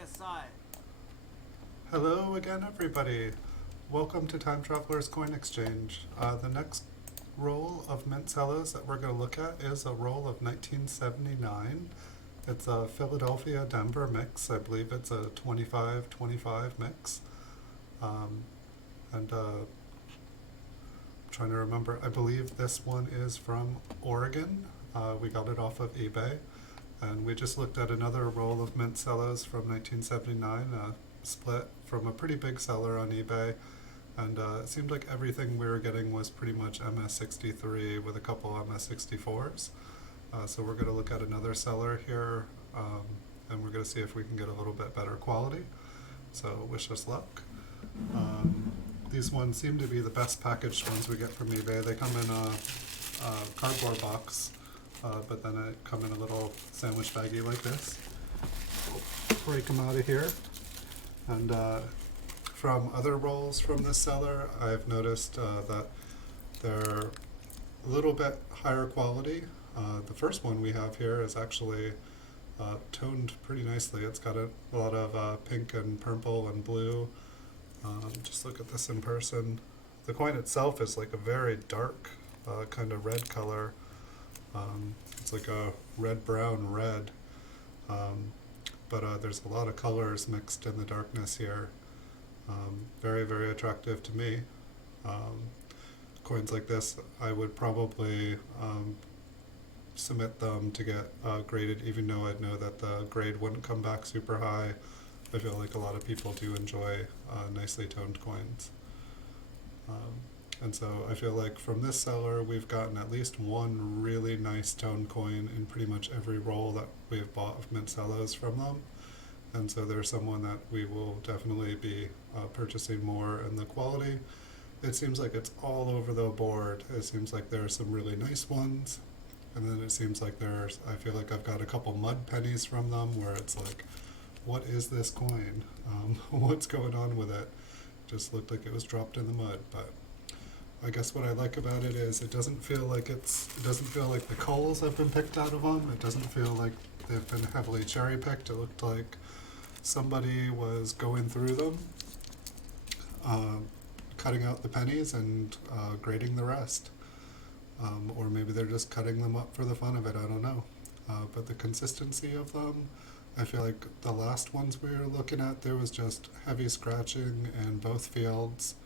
PSI. Hello again, everybody. Welcome to Time Traveler's Coin Exchange. The next roll of mint Cellos that we're going to look at is a roll of 1979. It's a Philadelphia-Denver mix. I believe it's a 25-25 mix. And trying to remember, I believe this one is from Oregon. We got it off of eBay. And we just looked at another roll of mint Cellos from 1979, split from a pretty big seller on eBay. And it seemed like everything we were getting was pretty much MS63 with a couple MS64s. So we're going to look at another seller here, and we're going to see if we can get a little bit better quality. So wish us luck. These ones seem to be the best packaged ones we get from eBay. They come in a cardboard box, but then it come in a little sandwich baggie like this. We'll break them out of here. And from other rolls from this seller, I've noticed that they're a little bit higher quality. The first one we have here is actually toned pretty nicely. It's got a lot of pink and purple and blue. Just look at this in person. The coin itself is like a very dark kind of red color. It's like a red-brown red. But there's a lot of colors mixed in the darkness here. Very, very attractive to me. Coins like this, I would probably submit them to get graded, even though I'd know that the grade wouldn't come back super high. I feel like a lot of people do enjoy nicely toned coins. And so I feel like from this seller, we've gotten at least one really nice toned coin in pretty much every roll that we've bought of mint Cellos from them. And so there's someone that we will definitely be purchasing more. And the quality, it seems like it's all over the board. It seems like there are some really nice ones. And then it seems like I feel like I've got a couple mud pennies from them where it's like, what is this coin? What's going on with it? Just looked like it was dropped in the mud. But I guess what I like about it is it doesn't feel like the culls have been picked out of them. It doesn't feel like they've been heavily cherry picked. It looked like somebody was going through them, cutting out the pennies and grading the rest. Or maybe they're just cutting them up for the fun of it, I don't know. But the consistency of them, I feel like the last ones we were looking at, there was just heavy scratching in both fields.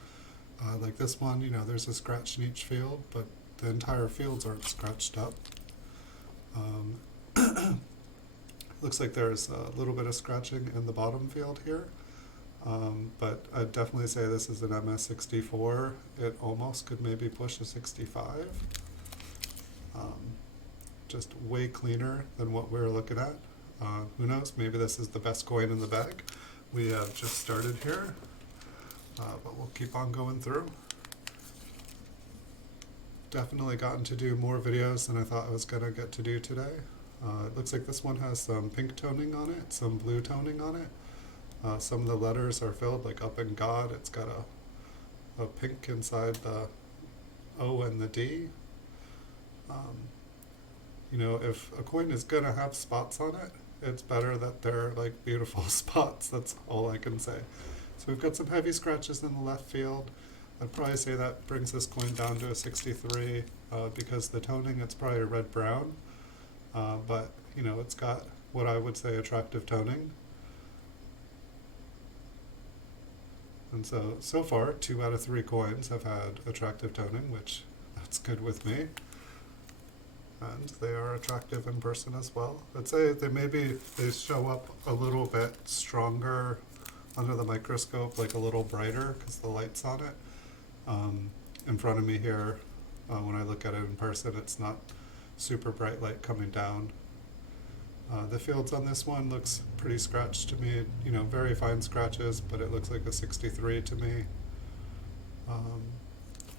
Like this one, there's a scratch in each field, but the entire fields aren't scratched up. Looks like there's a little bit of scratching in the bottom field here. But I'd definitely say this is an MS64. It almost could maybe push a 65. Just way cleaner than what we were looking at. Who knows, maybe this is the best coin in the bag. We have just started here, but we'll keep on going through. Definitely gotten to do more videos than I thought I was going to get to do today. It looks like this one has some pink toning on it, some blue toning on it. Some of the letters are filled, like up in God, it's got a pink inside the O and the D. If a coin is going to have spots on it, it's better that they're like beautiful spots. That's all I can say. So we've got some heavy scratches in the left field. I'd probably say that brings this coin down to a 63 because the toning, it's probably a red-brown. But, it's got what I would say attractive toning. And so far, 2 out of 3 coins have had attractive toning, which that's good with me. And they are attractive in person as well. I'd say they show up a little bit stronger under the microscope, like a little brighter because the light's on it. In front of me here, when I look at it in person, it's not super bright light coming down. The fields on this one looks pretty scratched to me, very fine scratches, but it looks like a 63 to me.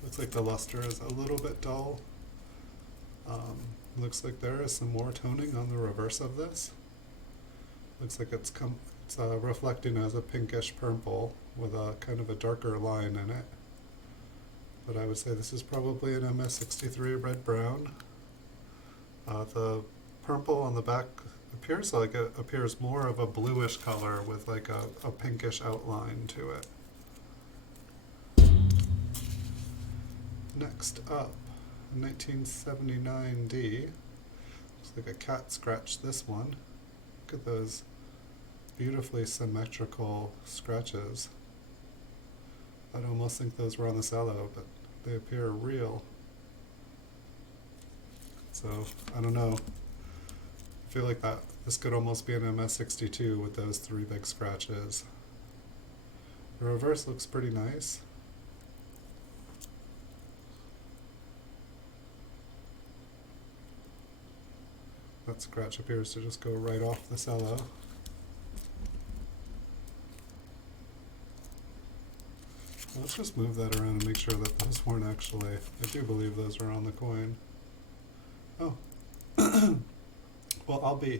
Looks like the luster is a little bit dull. Looks like there is some more toning on the reverse of this. Looks like it's reflecting as a pinkish purple with a kind of a darker line in it. But I would say this is probably an MS63 red-brown. The purple on the back appears like it appears more of a bluish color with like a pinkish outline to it. Next up, 1979D. Looks like a cat scratched this one. Look at those beautifully symmetrical scratches. I'd almost think those were on the cello, but they appear real. So, I don't know. I feel like this could almost be an MS-62 with those three big scratches. The reverse looks pretty nice. That scratch appears to just go right off the cello. Let's just move that around and make sure that those weren't actually, I do believe those are on the coin. Oh. Well, I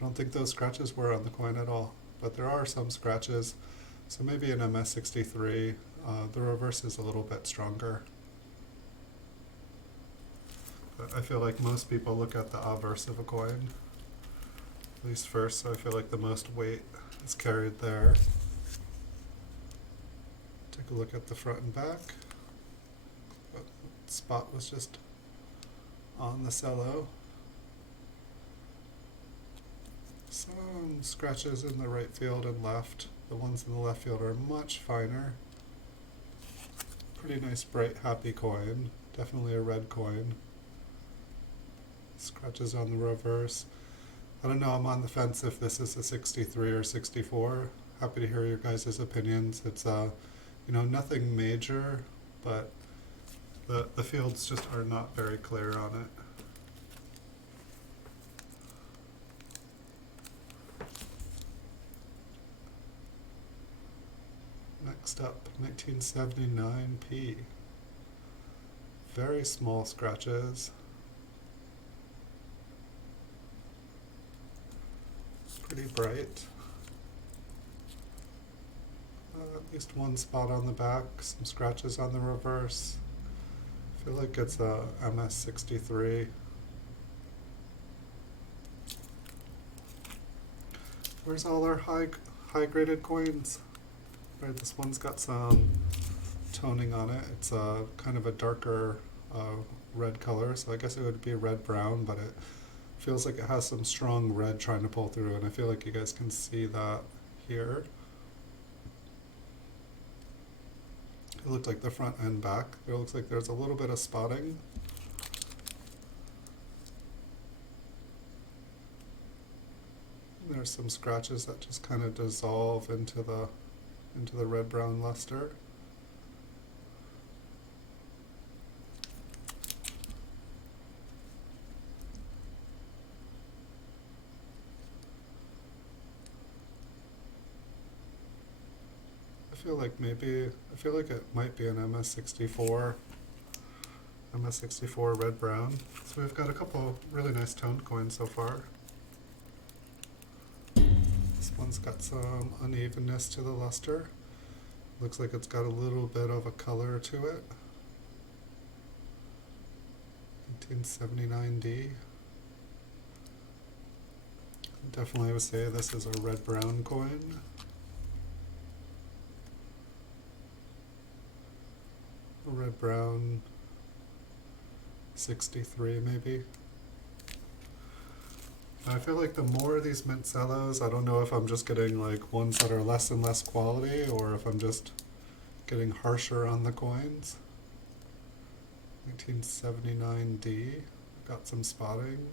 don't think those scratches were on the coin at all, but there are some scratches, so maybe an MS-63. The reverse is a little bit stronger. But I feel like most people look at the obverse of a coin, at least first, so I feel like the most weight is carried there. Take a look at the front and back. The spot was just on the cello. Some scratches in the right field and left. The ones in the left field are much finer. Pretty nice, bright, happy coin. Definitely a red coin. Scratches on the reverse. I don't know, I'm on the fence if this is a 63 or 64. Happy to hear your guys' opinions. It's nothing major, but the fields just are not very clear on it. Next up, 1979P. Very small scratches. Pretty bright. At least one spot on the back, some scratches on the reverse. I feel like it's a MS-63. Where's all our high graded coins? Right, this one's got some toning on it. It's kind of a darker red color, so I guess it would be red-brown, but it feels like it has some strong red trying to pull through, and I feel like you guys can see that here. It looked like the front and back. It looks like there's a little bit of spotting. There's some scratches that just kind of dissolve into the red-brown luster. I feel like it might be an MS-64 red-brown. So we've got a couple really nice toned coins so far. This one's got some unevenness to the luster. Looks like it's got a little bit of a color to it. 1979D. Definitely would say this is a red-brown coin. A red-brown 63 maybe. I feel like the more of these mint cellos, I don't know if I'm just getting like ones that are less and less quality or if I'm just getting harsher on the coins. 1979D, got some spotting.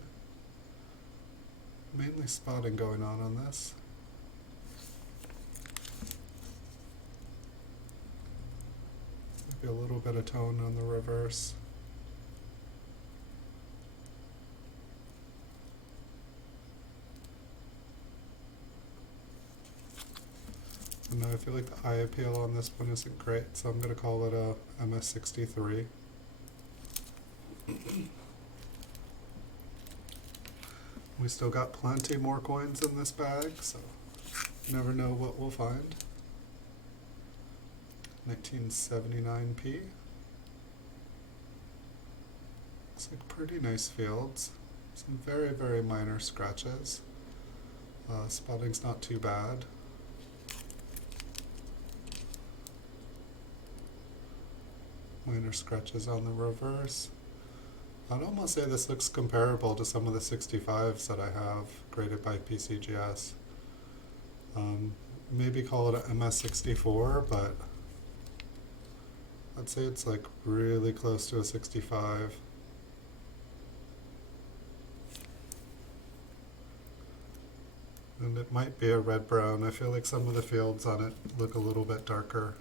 Mainly spotting going on this. Maybe a little bit of tone on the reverse. And I feel like the eye appeal on this one isn't great, so I'm going to call it a MS-63. We still got plenty more coins in this bag, so you never know what we'll find. 1979P. Looks like pretty nice fields. Some very, very minor scratches. Spotting's not too bad. Minor scratches on the reverse. I'd almost say this looks comparable to some of the 65s that I have graded by PCGS. Maybe call it a MS64, but I'd say it's like really close to a 65. And it might be a red-brown. I feel like some of the fields on it look a little bit darker.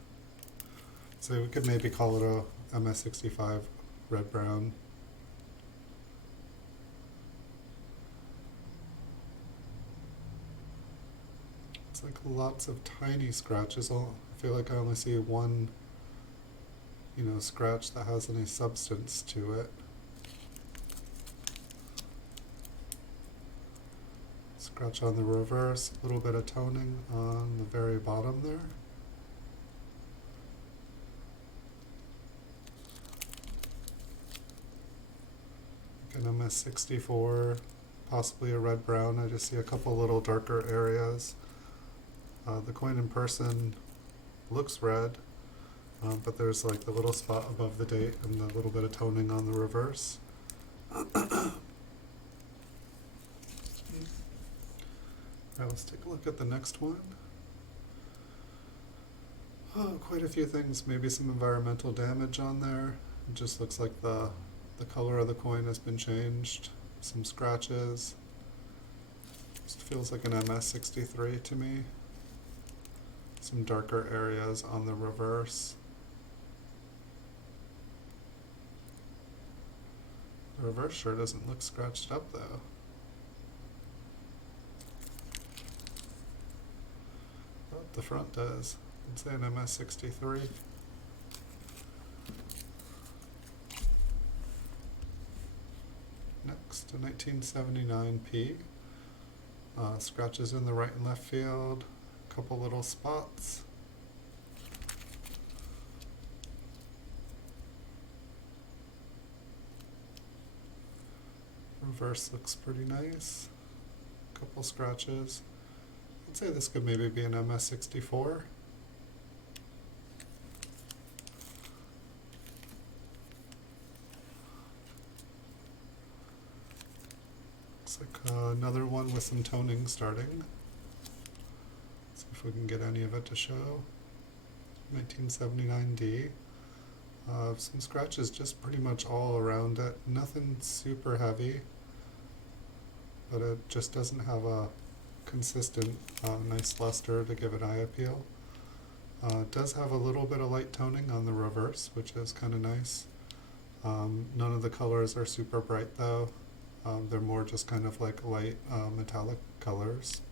So we could maybe call it a MS65 red-brown. It's like lots of tiny scratches. I feel like I only see one, scratch that has any substance to it. Scratch on the reverse, a little bit of toning on the very bottom there. An MS64, possibly a red-brown. I just see a couple little darker areas. The coin in person looks red, but there's like the little spot above the date and a little bit of toning on the reverse. Alright, let's take a look at the next one. Oh, quite a few things. Maybe some environmental damage on there. It just looks like the color of the coin has been changed. Some scratches. Just feels like an MS63 to me. Some darker areas on the reverse. The reverse sure doesn't look scratched up though. But the front does. I'd say an MS63. Next, a 1979p. Scratches in the right and left field. A couple little spots. Reverse looks pretty nice. Couple scratches. I'd say this could maybe be an MS64. Looks like another one with some toning starting. See if we can get any of it to show. 1979D. Some scratches just pretty much all around it. Nothing super heavy, but it just doesn't have a consistent nice luster to give it eye appeal. It does have a little bit of light toning on the reverse, which is kind of nice. None of the colors are super bright though. They're more just kind of like light metallic colors.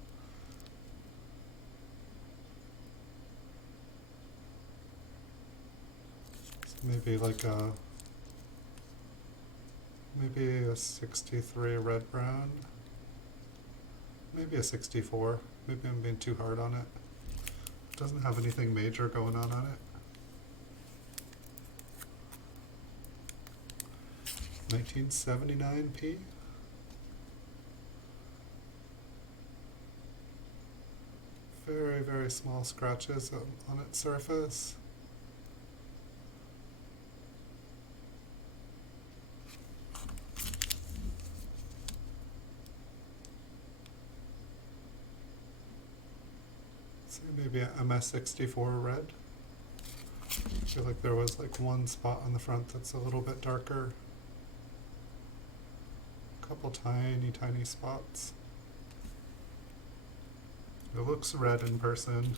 So maybe like maybe a 63 red brown. Maybe a 64. Maybe I'm being too hard on it. It doesn't have anything major going on it. 1979p. Very, very small scratches on its surface. So maybe a MS64 red. I feel like there was like one spot on the front that's a little bit darker. A couple tiny, tiny spots. It looks red in person.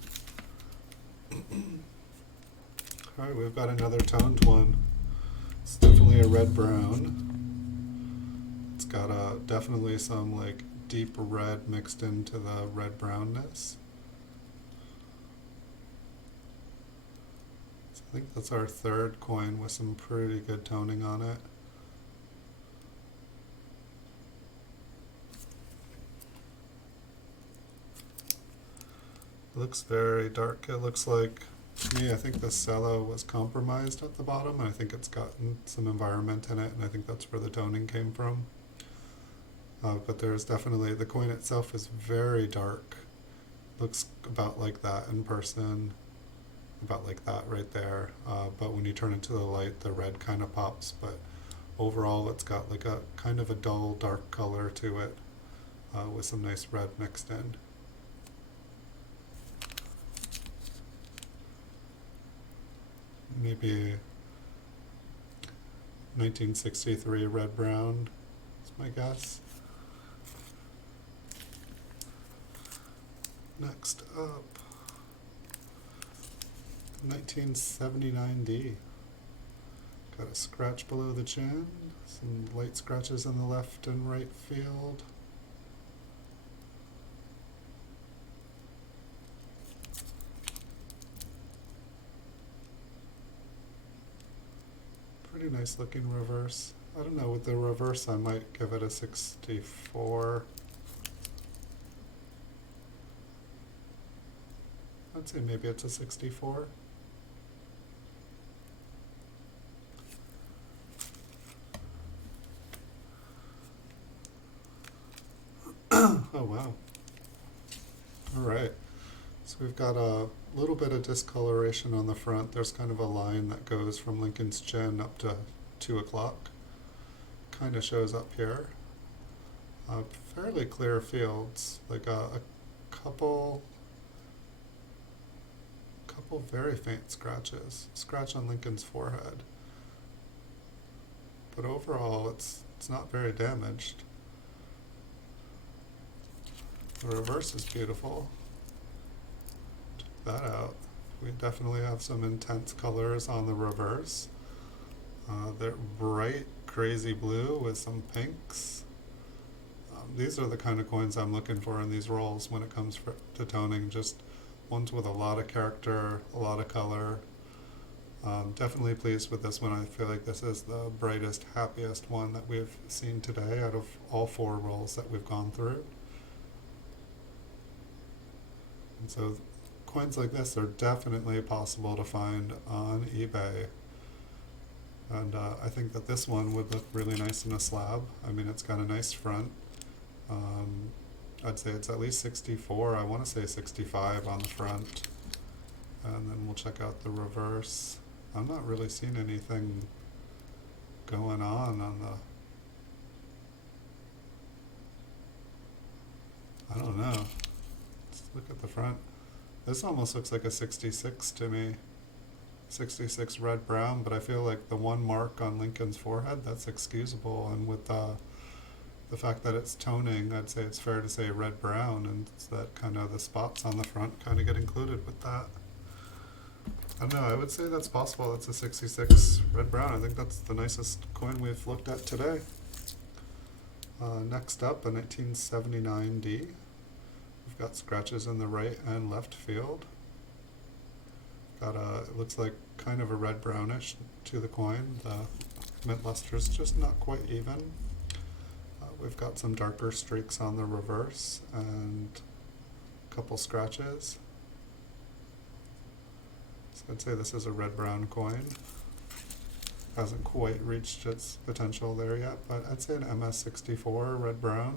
Alright, we've got another toned one. It's definitely a red-brown. It's got definitely some like deep red mixed into the red-brownness. So I think that's our third coin with some pretty good toning on it. It looks very dark. It looks like, to me, I think the cello was compromised at the bottom, and I think it's gotten some environment in it, and I think that's where the toning came from. But there's definitely, the coin itself is very dark. Looks about like that in person, about like that right there. But when you turn it to the light, the red kind of pops. But overall, it's got like a kind of a dull, dark color to it, with some nice red mixed in. Maybe 1963 red brown is my guess. Next up, 1979D. Got a scratch below the chin, some light scratches in the left and right field. Pretty nice looking reverse. I don't know, with the reverse I might give it a 64. I'd say maybe it's a 64. Oh wow. Alright, so we've got a little bit of discoloration on the front. There's kind of a line that goes from Lincoln's chin up to 2 o'clock. Kind of shows up here. Fairly clear fields, like a couple very faint scratches. Scratch on Lincoln's forehead. But overall, it's not very damaged. The reverse is beautiful. Check that out. We definitely have some intense colors on the reverse. They're bright, crazy blue with some pinks. These are the kind of coins I'm looking for in these rolls when it comes to toning. Just ones with a lot of character, a lot of color. Definitely pleased with this one. I feel like this is the brightest, happiest one that we've seen today out of all 4 rolls that we've gone through. And so coins like this are definitely possible to find on eBay. And I think that this one would look really nice in a slab. I mean, it's got a nice front. I'd say it's at least 64. I want to say 65 on the front. And then we'll check out the reverse. I'm not really seeing anything going on the... I don't know. Let's look at the front. This almost looks like a 66 to me. 66 red brown, but I feel like the one mark on Lincoln's forehead, that's excusable. And with the fact that it's toning, I'd say it's fair to say red brown, and it's that kind of the spots on the front kind of get included with that. I don't know, I would say that's possible. It's a 66 red brown. I think that's the nicest coin we've looked at today. Next up, a 1979D. We've got scratches in the right and left field. Got it looks like kind of a red brownish to the coin. The mint luster is just not quite even. We've got some darker streaks on the reverse and a couple scratches. So I'd say this is a red-brown coin. Hasn't quite reached its potential there yet, but I'd say an MS64 red-brown.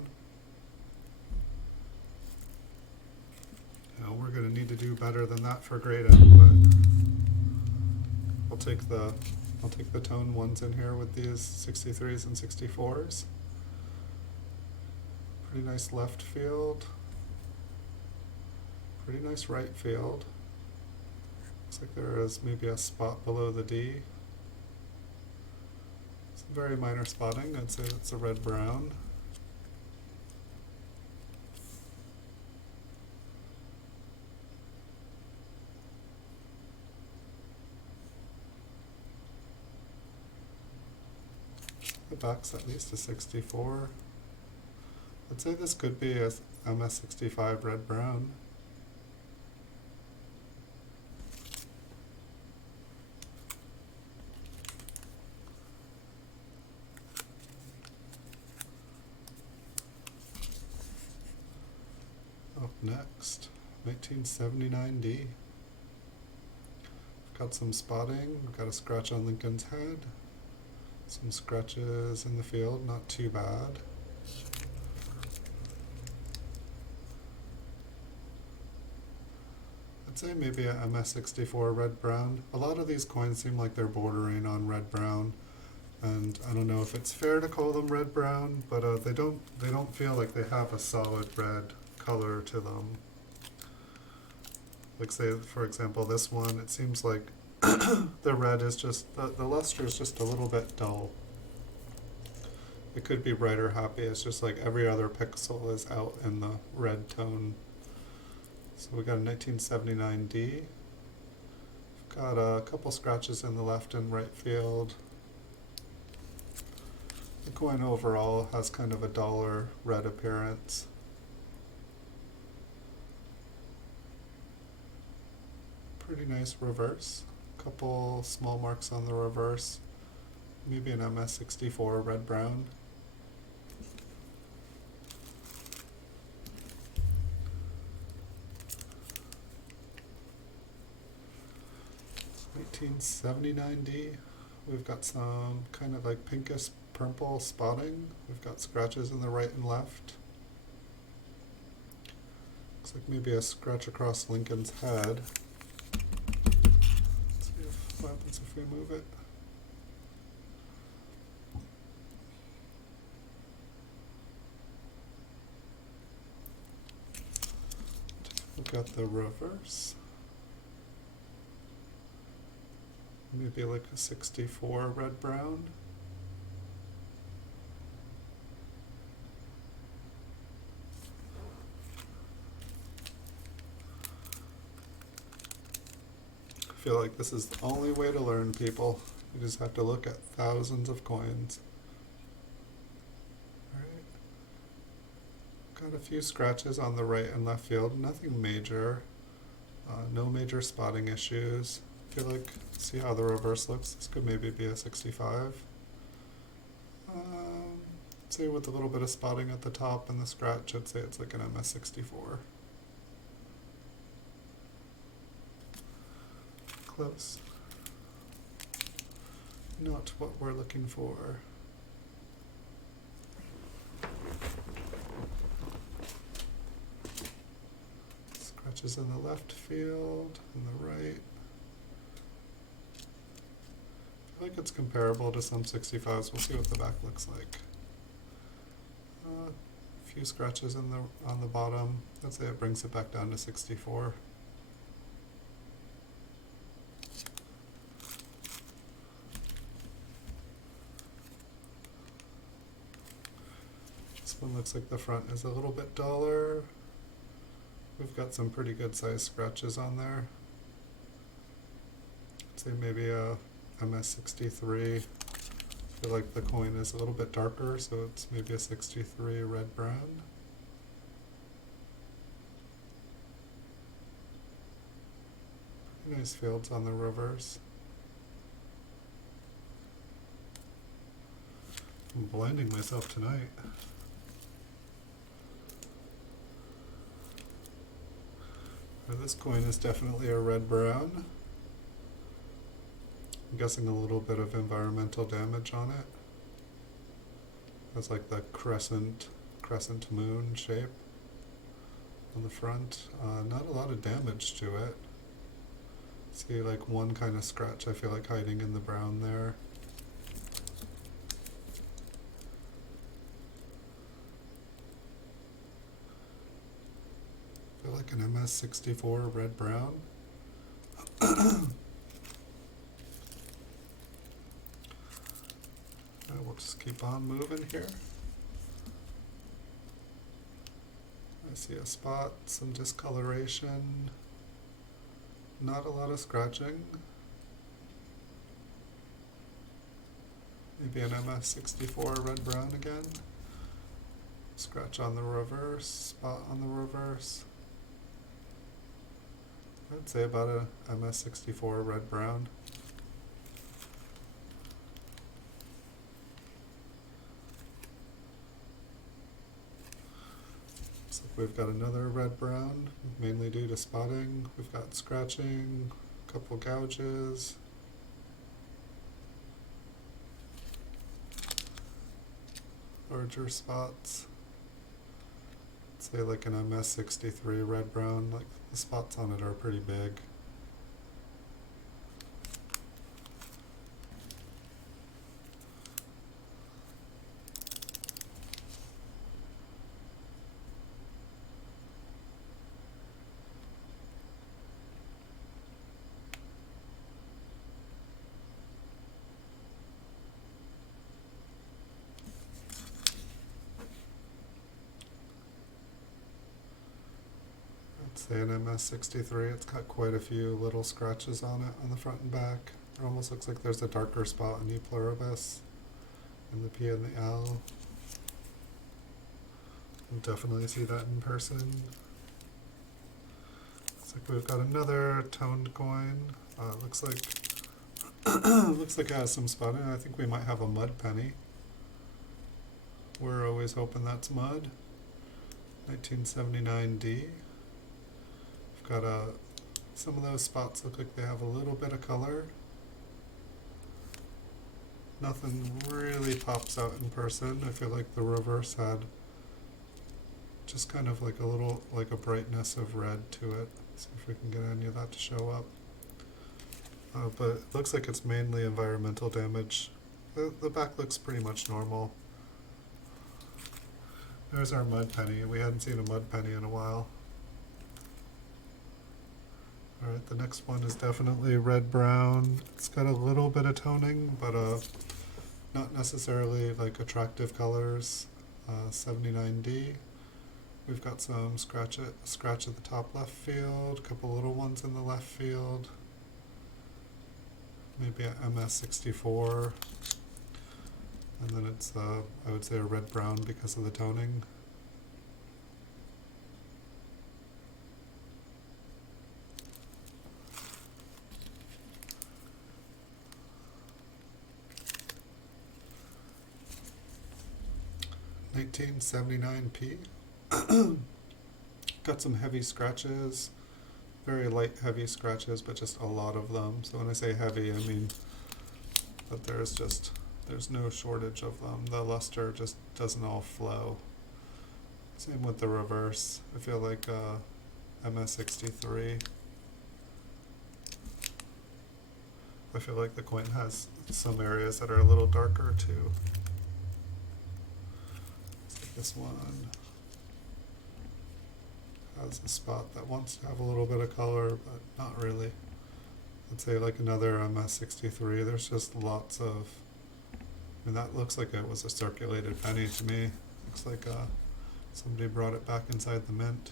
You know, we're going to need to do better than that for grading, but I'll take the tone ones in here with these 63s and 64s. Pretty nice left field. Pretty nice right field. Looks like there is maybe a spot below the D. Some very minor spotting. I'd say that's a red-brown. The back's at least a 64. I'd say this could be a MS65 red-brown. Up next, 1979D. Got some spotting. We've got a scratch on Lincoln's head. Some scratches in the field, not too bad. I'd say maybe a MS64 red-brown. A lot of these coins seem like they're bordering on red-brown, and I don't know if it's fair to call them red-brown, but they don't feel like they have a solid red color to them. Like say, for example, this one, it seems like the red is just, the luster is just a little bit dull. It could be bright or happy, it's just like every other pixel is out in the red tone. So we got a 1979D. We've got a couple scratches in the left and right field. The coin overall has kind of a duller red appearance. Pretty nice reverse. Couple small marks on the reverse. Maybe an MS64 red-brown. $1979D. We've got some kind of like pinkish purple spotting. We've got scratches in the right and left. Looks like maybe a scratch across Lincoln's head. Let's see what happens if we move it. Look at the reverse. Maybe like a 64 red-brown. I feel like this is the only way to learn, people. You just have to look at thousands of coins. Alright. Got a few scratches on the right and left field, nothing major. No major spotting issues. I feel like, see how the reverse looks? This could maybe be a 65. Say with a little bit of spotting at the top and the scratch, I'd say it's like an MS64. Close. Not what we're looking for. Scratches in the left field, in the right. I feel like it's comparable to some 65s. We'll see what the back looks like. A few scratches in on the bottom. Let's say it brings it back down to 64. This one looks like the front is a little bit duller. We've got some pretty good sized scratches on there. I'd say maybe a MS63. I feel like the coin is a little bit darker, so it's maybe a 63 red-brown. Pretty nice fields on the reverse. I'm blinding myself tonight. This coin is definitely a red-brown. I'm guessing a little bit of environmental damage on it. Has like the crescent moon shape on the front. Not a lot of damage to it. See like one kind of scratch I feel like hiding in the brown there. I feel like an MS64 red-brown. We'll just keep on moving here. I see a spot, some discoloration, not a lot of scratching. Maybe an MS64 red-brown again. Scratch on the reverse, spot on the reverse. I'd say about a MS64 red-brown. So we've got another red-brown, mainly due to spotting. We've got scratching, a couple gouges. Larger spots. say like an MS63 red brown, like the spots on it are pretty big. Say an MS63, it's got quite a few little scratches on it on the front and back. It almost looks like there's a darker spot in E pluribus, in the P and the L. You'll definitely see that in person. Looks like we've got another toned coin. Looks like looks like it has some spotting. I think we might have a mud penny. We're always hoping that's mud. 1979D. Got some of those spots look like they have a little bit of color. Nothing really pops out in person. I feel like the reverse had just kind of like a little, like a brightness of red to it. See if we can get any of that to show up. But it looks like it's mainly environmental damage. The back looks pretty much normal. There's our mud penny. We hadn't seen a mud penny in a while. Alright, the next one is definitely red-brown. It's got a little bit of toning, but not necessarily like attractive colors. 79D. We've got some scratch at the top left field, a couple little ones in the left field. Maybe a MS64. And then it's, I would say, a red-brown because of the toning. $19.79p. Got some heavy scratches, very light heavy scratches, but just a lot of them. So when I say heavy, I mean that there's no shortage of them. The luster just doesn't all flow. Same with the reverse. I feel like MS63. I feel like the coin has some areas that are a little darker too. This one has a spot that wants to have a little bit of color, but not really. I'd say like another MS63. There's just lots of, I mean, that looks like it was a circulated penny to me. Looks like somebody brought it back inside the mint.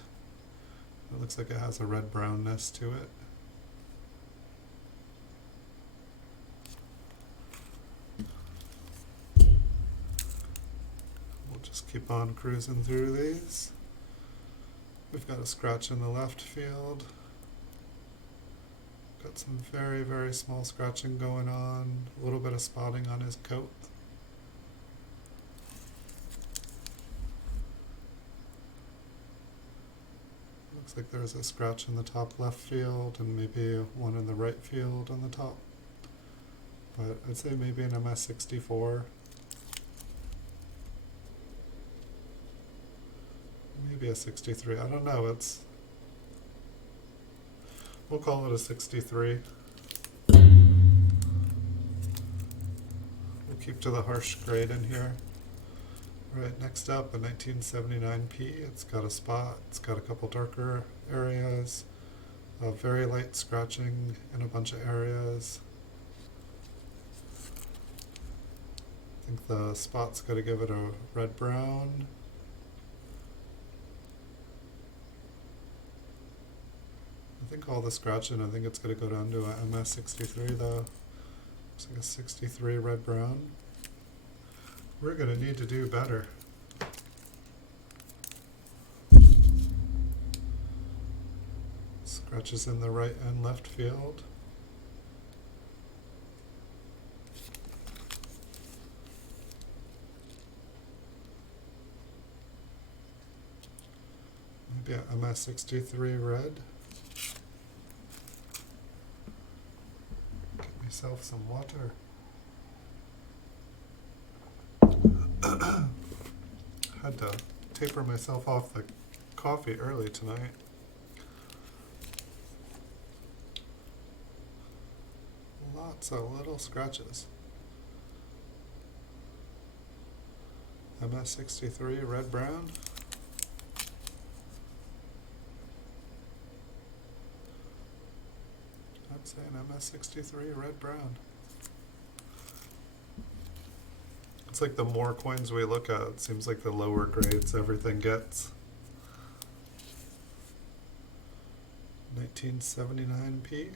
It looks like it has a red brownness to it. Just keep on cruising through these. We've got a scratch in the left field. Got some very, very small scratching going on. A little bit of spotting on his coat. Looks like there's a scratch in the top left field and maybe one in the right field on the top. But I'd say maybe an MS64. Maybe a 63. I don't know. We'll call it a 63. We'll keep to the harsh grade in here. Right, next up, a 1979p. It's got a spot. It's got a couple darker areas. Very light scratching in a bunch of areas. I think the spot's got to give it a red-brown. I think all the scratching, I think it's going to go down to a MS63 though. Looks like a 63 red-brown. We're going to need to do better. Scratches in the right and left field. Maybe a MS63 red. Myself some water. Had to taper myself off the coffee early tonight. Lots of little scratches. MS63 red brown. I'd say an MS63 red brown. It's like the more coins we look at, it seems like the lower grades everything gets. 1979p.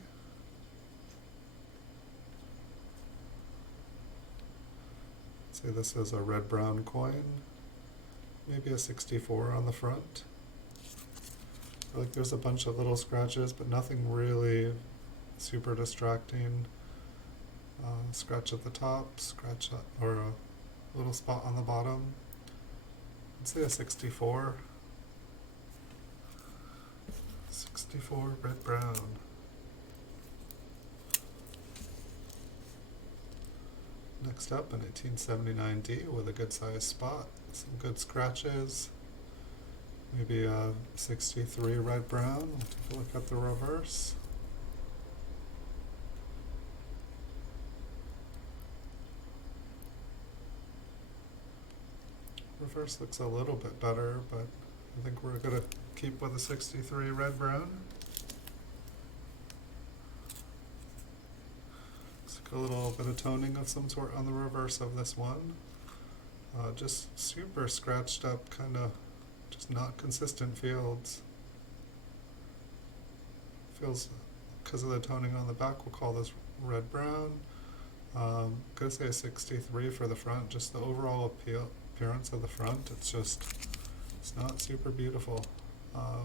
Say this is a red brown coin, maybe a 64 on the front. I feel like there's a bunch of little scratches, but nothing really super distracting. Scratch at the top, scratch at, or a little spot on the bottom. I'd say a 64. 64 red brown. Next up, a 1979D with a good sized spot, some good scratches. Maybe a 63 red brown. We'll take a look at the reverse. Reverse looks a little bit better, but I think we're going to keep with a 63 red brown. Looks like a little bit of toning of some sort on the reverse of this one. Just super scratched up, kind of just not consistent fields. Feels, because of the toning on the back, we'll call this red brown. Gonna say a 63 for the front, just the overall appearance of the front. It's not super beautiful.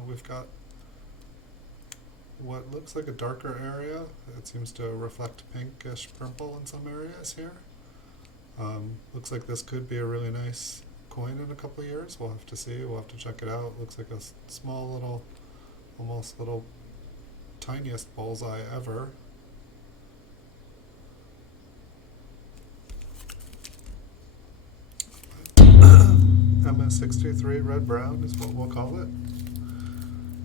We've got what looks like a darker area. It seems to reflect pinkish purple in some areas here. Looks like this could be a really nice coin in a couple of years. We'll have to see. We'll have to check it out. Looks like a small little, almost little tiniest bullseye ever. MS63 red brown is what we'll call it.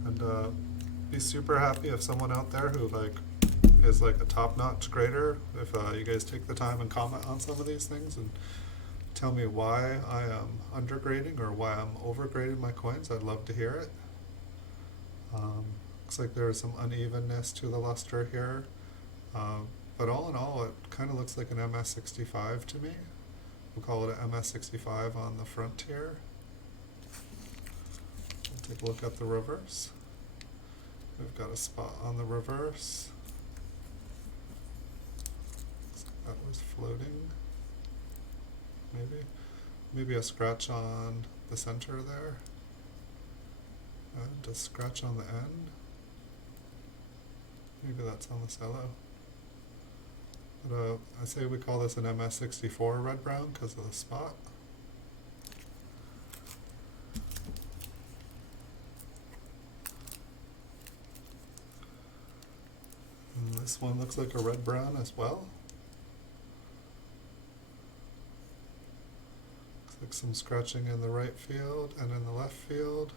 And be super happy if someone out there who is a top-notch grader, if you guys take the time and comment on some of these things and tell me why I am undergrading or why I'm overgrading my coins. I'd love to hear it. Looks like there is some unevenness to the luster here, but all in all it kind of looks like an MS65 to me. We'll call it an MS65 on the front here. We'll take a look at the reverse. We've got a spot on the reverse. Looks like that was floating. Maybe a scratch on the center there. And a scratch on the end. Maybe that's on the cello. But I say we call this an MS64 red brown because of the spot. And this one looks like a red brown as well. Looks like some scratching in the right field and in the left field.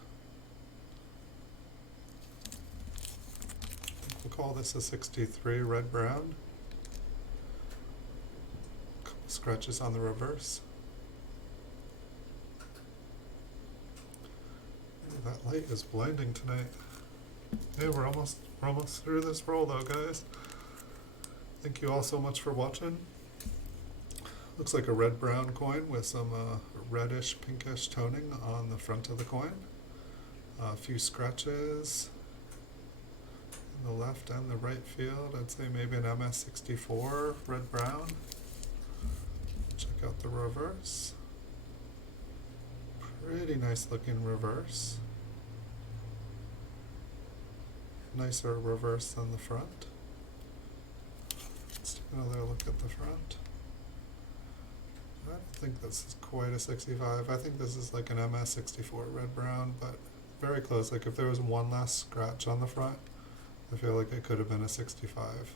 I think we'll call this a 63 red brown. Scratches on the reverse. Ooh, that light is blinding tonight. Hey, we're almost through this roll though, guys. Thank you all so much for watching. Looks like a red-brown coin with some reddish, pinkish toning on the front of the coin. A few scratches in the left and the right field. I'd say maybe an MS64 red-brown. Check out the reverse. Pretty nice looking reverse. Nicer reverse than the front. Let's take another look at the front. I don't think this is quite a 65. I think this is like an MS64 red brown, but very close. Like if there was one last scratch on the front, I feel like it could have been a 65.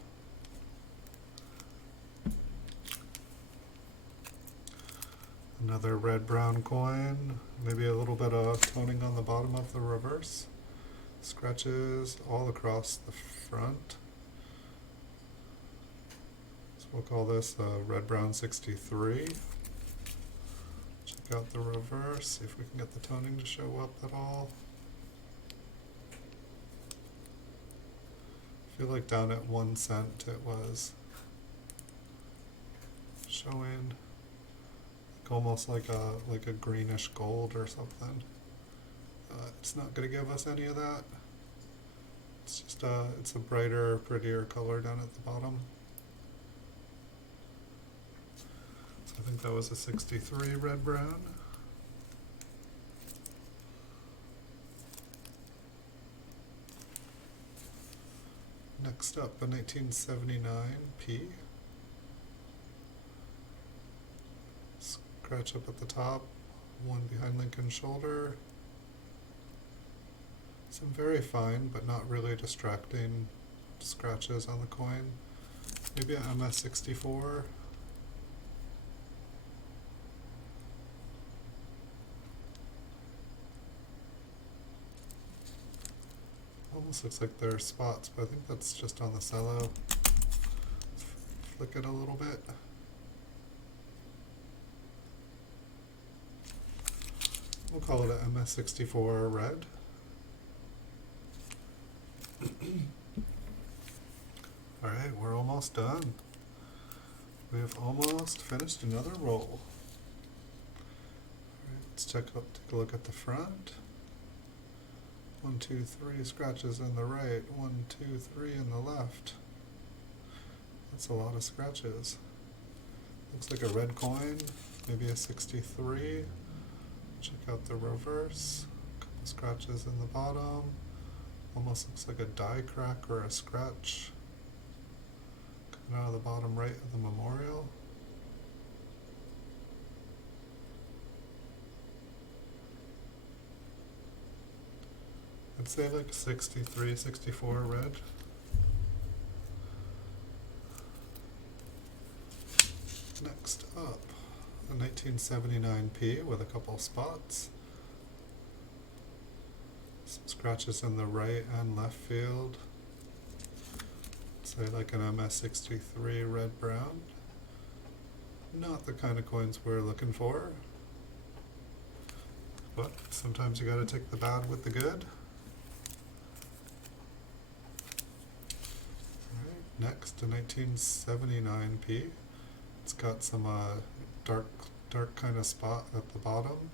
Another red-brown coin, maybe a little bit of toning on the bottom of the reverse. Scratches all across the front. So we'll call this red-brown 63. Check out the reverse, see if we can get the toning to show up at all. I feel like down at 1 cent it was showing almost like a greenish gold or something. It's not going to give us any of that. It's just it's a brighter, prettier color down at the bottom. So I think that was a 63 red brown. Next up, a 1979 P. Scratch up at the top, one behind Lincoln's shoulder. Some very fine, but not really distracting scratches on the coin. Maybe an MS64. Almost looks like there are spots, but I think that's just on the cello. Flick it a little bit. We'll call it an MS64 red. Alright, we're almost done. We have almost finished another roll. Alright, let's take a look at the front. 1, 2, 3 scratches in the right, 1, 2, 3 in the left. That's a lot of scratches. Looks like a red coin, maybe a 63. Check out the reverse. A couple scratches in the bottom. Almost looks like a die crack or a scratch coming out of the bottom right of the memorial. I'd say like 63, 64 red. Next up, a 1979 P with a couple spots. Some scratches in the right and left field. Say like an MS63 red-brown. Not the kind of coins we're looking for. But sometimes you gotta take the bad with the good. Alright, next a 1979 P. It's got some dark kind of spot at the bottom.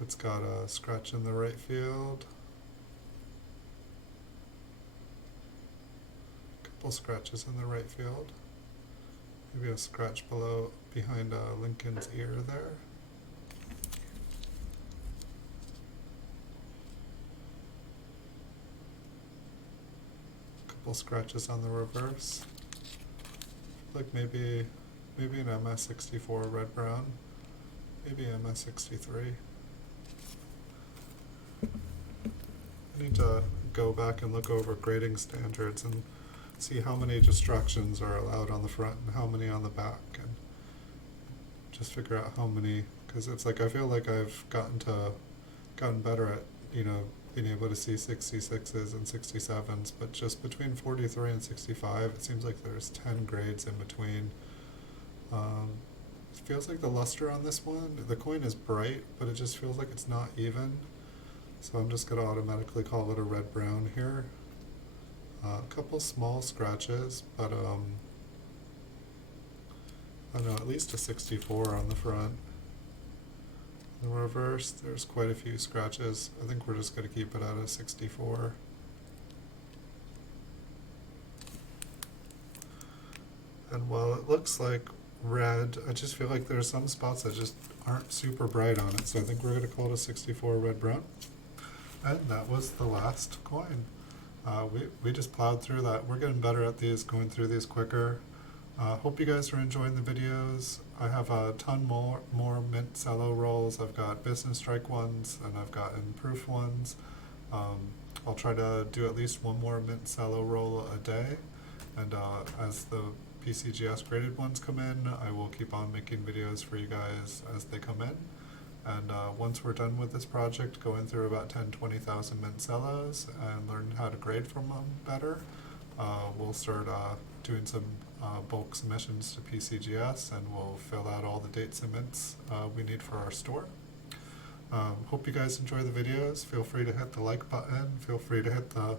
It's got a scratch in the right field. Couple scratches in the right field. Maybe a scratch behind Lincoln's ear there. Couple scratches on the reverse. Like maybe an MS64 red-brown. Maybe MS63. I need to go back and look over grading standards and see how many distractions are allowed on the front and how many on the back, and just figure out how many, because it's like I feel like I've gotten better at, you know, being able to see 66s and 67s, but just between 43 and 65 it seems like there's 10 grades in between. It feels like the luster on this one, the coin is bright, but it just feels like it's not even. So I'm just going to automatically call it a red-brown here. A couple small scratches, but I don't know, at least a 64 on the front. In the reverse, there's quite a few scratches. I think we're just going to keep it at a 64. And while it looks like red, I just feel like there's some spots that just aren't super bright on it. So I think we're going to call it a 64 red-brown. And that was the last coin. We just plowed through that. We're getting better at these, going through these quicker. Hope you guys are enjoying the videos. I have a ton more mint cello rolls. I've got business strike ones and I've got proof ones. I'll try to do at least one more mint cello roll a day. And as the PCGS graded ones come in, I will keep on making videos for you guys as they come in. And once we're done with this project, going through about 20,000 mint cellos and learn how to grade from them better, we'll start doing some bulk submissions to PCGS, and we'll fill out all the dates and mints we need for our store. Hope you guys enjoy the videos. Feel free to hit the like button. Feel free to hit the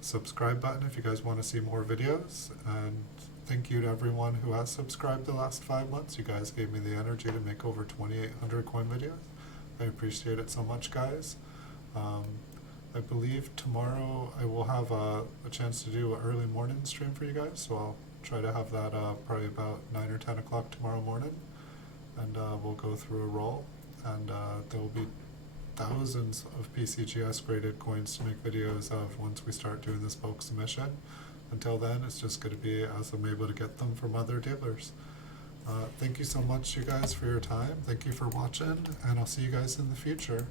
subscribe button if you guys want to see more videos. And thank you to everyone who has subscribed the last 5 months. You guys gave me the energy to make over 2,800 coin videos. I appreciate it so much, guys. I believe tomorrow I will have a chance to do an early morning stream for you guys, so I'll try to have that probably about 9 or 10 o'clock tomorrow morning, and we'll go through a roll, and there will be thousands of PCGS graded coins to make videos of once we start doing this bulk submission. Until then, it's just going to be as I'm able to get them from other dealers. Thank you so much, you guys, for your time. Thank you for watching, and I'll see you guys in the future.